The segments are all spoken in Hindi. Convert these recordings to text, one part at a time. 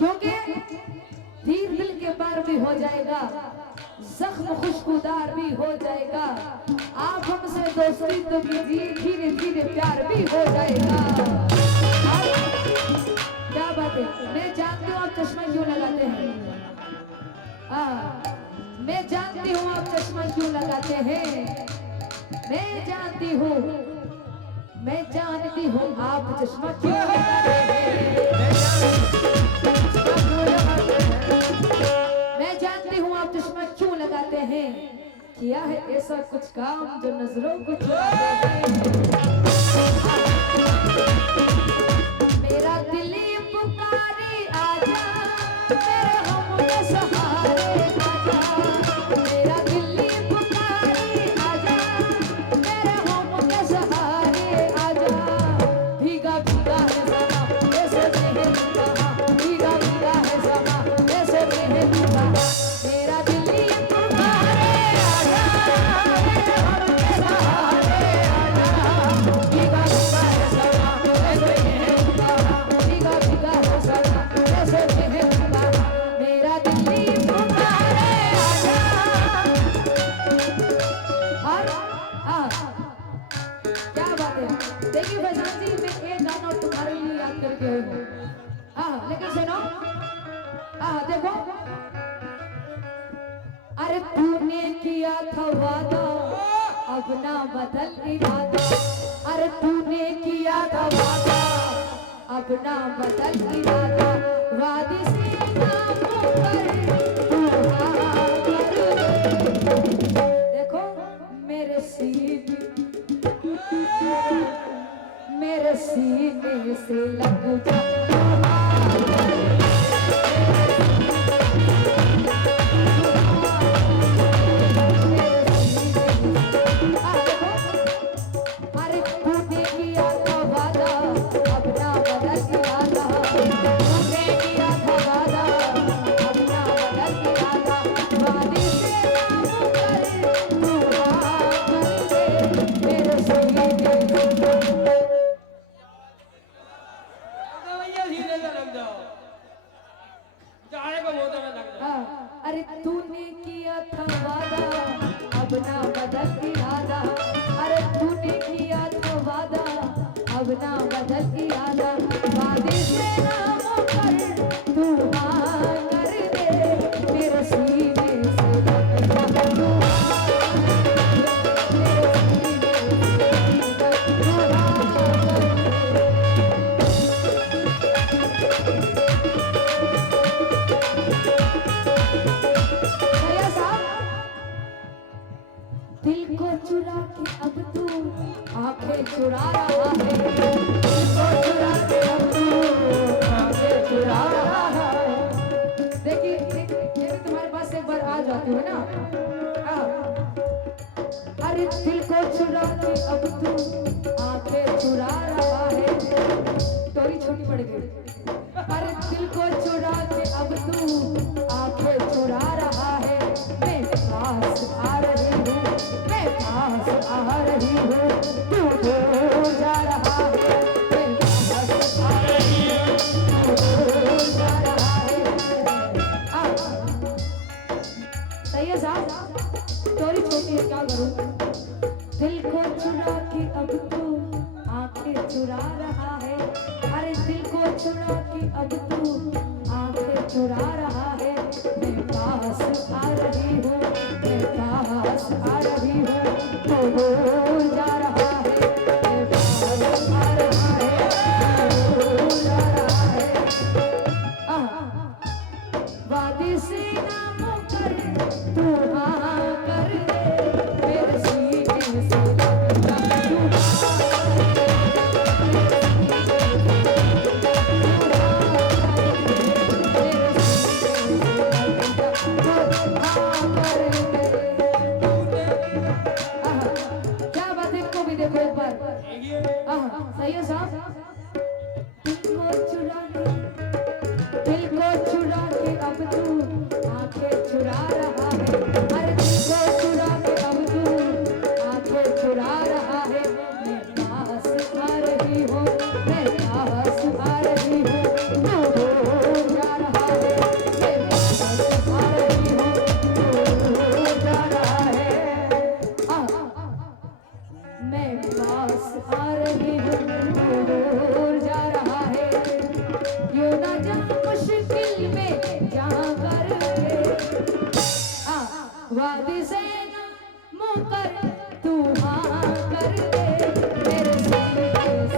क्योंकि तीर दिल के पार भी हो जाएगा, जख्म खुशबूदार भी हो जाएगा। आप हमसे दोस्ती तो कीजिए, धीरे धीरे प्यार भी हो जाएगा। क्या बात है। मैं जानती हूँ आप चश्मा क्यों लगाते हैं। मैं जानती हूँ आप चश्मा क्यों लगाते हैं। मैं जानती हूँ, मैं जानती हूँ आप चश्मा क्यों लगाते हैं। मैं जानती हूँ आप चश्मा क्यों लगाते हैं। किया है ऐसा कुछ काम जो नजरों को चुराते हैं। मेरा दिल ये पुकारी आजा, मेरे हम के सहारे आजा। मेरा दिल ये पुकारी आजा, मेरे हम के सहारे आजा। भीगा भीगा है समा ऐसे बहे कहा, भीगा भीगा है समा ऐसे बहे कहा। मेरा दिल ये पुकारे आजा, मेरे हम के सहारे आजा। भीगा भीगा है समा ऐसे बहे कहा, भीगा भीगा है समा ऐसे बहे कहा। मेरा दिल ये पुकारे आजा। और क्या बात है। देखिए फैजान जी, मैं एक गाना तुम्हारे लिए याद करके आई हूँ। लेकिन सुनो, देखो। अरे तूने किया था वादा, अब ना बदल इरादा। अरे तूने किया था वादा, अब ना बदल इरादा। वादी से नाम कर तू हाँ कर दे। देखो मेरे सीने से लग जा। अरे तूने किया था वादा, अब ना बदल इरादा। तूने किया था वादा, अब ना बदल इरादा। वादी से नाम कर तू हाँ कर दे। मेरे सीने अरे तूने किया था वादा, अब ना बदल इरादा। अरे तूने किया था वादा, अब ना बदल इरादा। वादे से नाम कर तू हाँ कर दे। मेरे सीने से लग जा तू हाँ कर दे। मेरे सीने से लग जा तू दिल को चुरा के अब तू आंखें चुरा रहा है। दिल को चुरा के अब तू आंखें चुरा रहा है। देखिए ये भी तुम्हारे पास एक बार आ जाती है ना। अरे दिल को चुरा के अब तू आंखें चुरा रहा है। टोरी छोटी पड़ गई। अरे दिल को चुरा के अब तू आंखें चुरा रहा है। मैं पास आ रही हूँ, मैं पास आ रही हूँ, तू दूर जा रहा है। मैं पास आ रही हूँ, तू दूर जा रहा है। सही है साहब, स्टोरी छोटी है, क्या करूँ। दिल को चुरा के अब तू आंखें चुरा रहा है। अरे दिल को चुरा के अब तू आंखें चुरा रहा है। मैं पास आ रही हूँ, मैं पास आ रही हूँ, तू दूर जा रहा है। मैं पास आ रहा है, तू दूर जा रहा है। वादी से नाम कर तू हाँ कर दे। मेरे सीने से लग जा तू हाँ कर दे। मेरे सीने मुश्किल में जहाँ करके वादी से ना मुकर तू हाँ कर दे मेरे सीने से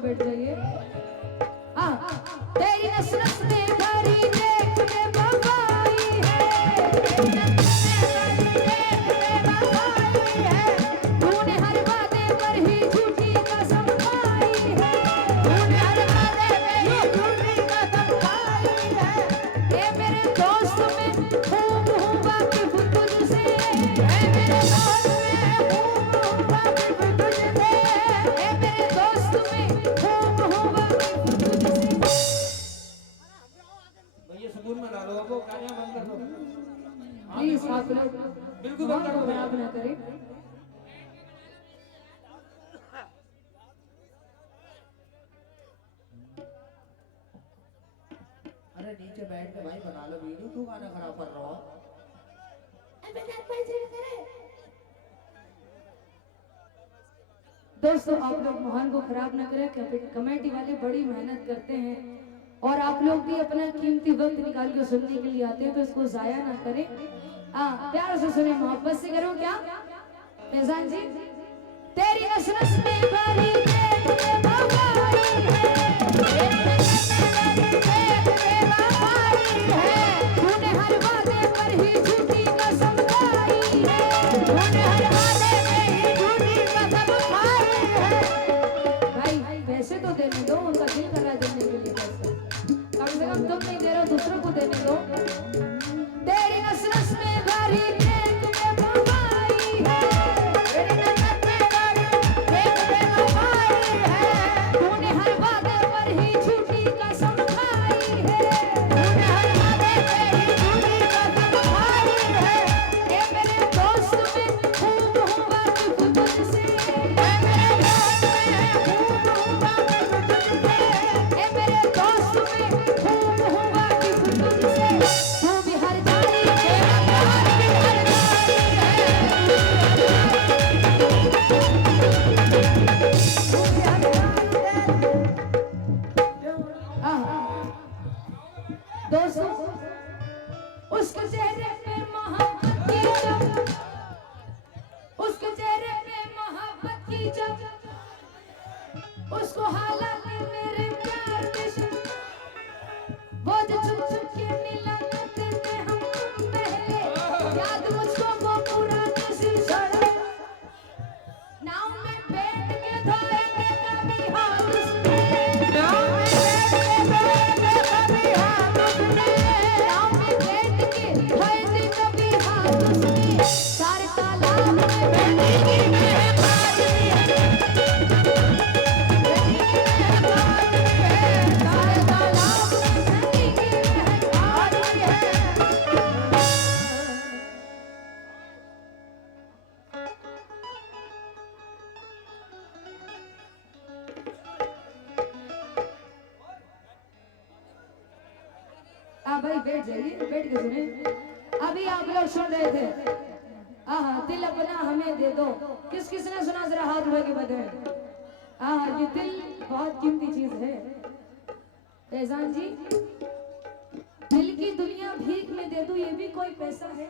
बैठ जाइए। तेरी नस नस में भरी देख के बफाई है तूने हर वादे पर ही झूठी कसम खाई है तूने हर वादे पे ही झूठी कसम खाई है ये मेरे दोस्त में खूब हूँ वाकिफ तुझसे ये मेरे दोस्त में खूब हूँ वाकिफ तुझसे ये मेरे दोस्त में प्लीज आप लोग बिल्कुल खराब ना करें। अरे नीचे बैठ के भाई बना लो वीडियो, क्यों गाना खराब कर रहा हो? दोस्तों आप लोग माहौल को खराब ना करें। कमेटी वाले बड़ी मेहनत करते हैं और आप लोग भी अपना कीमती वक्त निकाल के सुनने के लिए आते हैं, तो इसको जाया ना करें। प्यार से सुने, मोहब्बत से करो। क्या फैजान जी? तेरी नस नस में भरी देख के बफाई है तूने हर वादे पर ही झूठी कसम खाई है तूने हर वादे में ही झूठी कसम खाई है। भाई पैसे तो देने दो, उनका दिल कर रहा है देने के लिए पैसे, कम से कम तुम नहीं दे रहे हो दूसरों को देने दो। तेरी नस नस में भरी देख के बफाई है तेरी नस नस में भरी देख के बफाई है तूने हर वादे पर ही झूठी कसम खाई है तूने हर वादे पे ही झूठी कसम खाई है ये मेरे दोस्त में खूब हूँ वाकिफ तुझसे ये मेरे दोस्त में खूब हूँ वाकिफ तुझसे ये मेरे दोस्त में खूब हूँ वाकिफ तुझसे तू भी हर जानी तेरा प्यार भी हर जानी दोस्तों उसके चेहरे पे मोहब्बत की जब उसके चेहरे पे मोहब्बत की जब उसको हालात मेरे प्यार के वो जो छुप छुप के मिला करते थे हम पहले याद मुझको वो पुरानी सी सड़क नाव में बैठ के धोएंगे कभी हाथ उसमें नाव में बैठ के धोएंगे कभी हाथ उसमें नाव में बैठ के धोएंगे कभी हाथ उसमें सारे तालाब में बैठेगी मेहमान भी है सारे तालाब में बैठेगी मेहमान भी है। भाई बैठ जाइए, बैठ के सुने। अभी आप लोग सुन रहे थे दिल अपना हमें दे दो, किस किसने सुना जरा हाथ उठा के बताएं। ये दिल बहुत कीमती चीज है फैजान जी, दिल की दुनिया भीख में दे दो ये भी कोई पैसा है।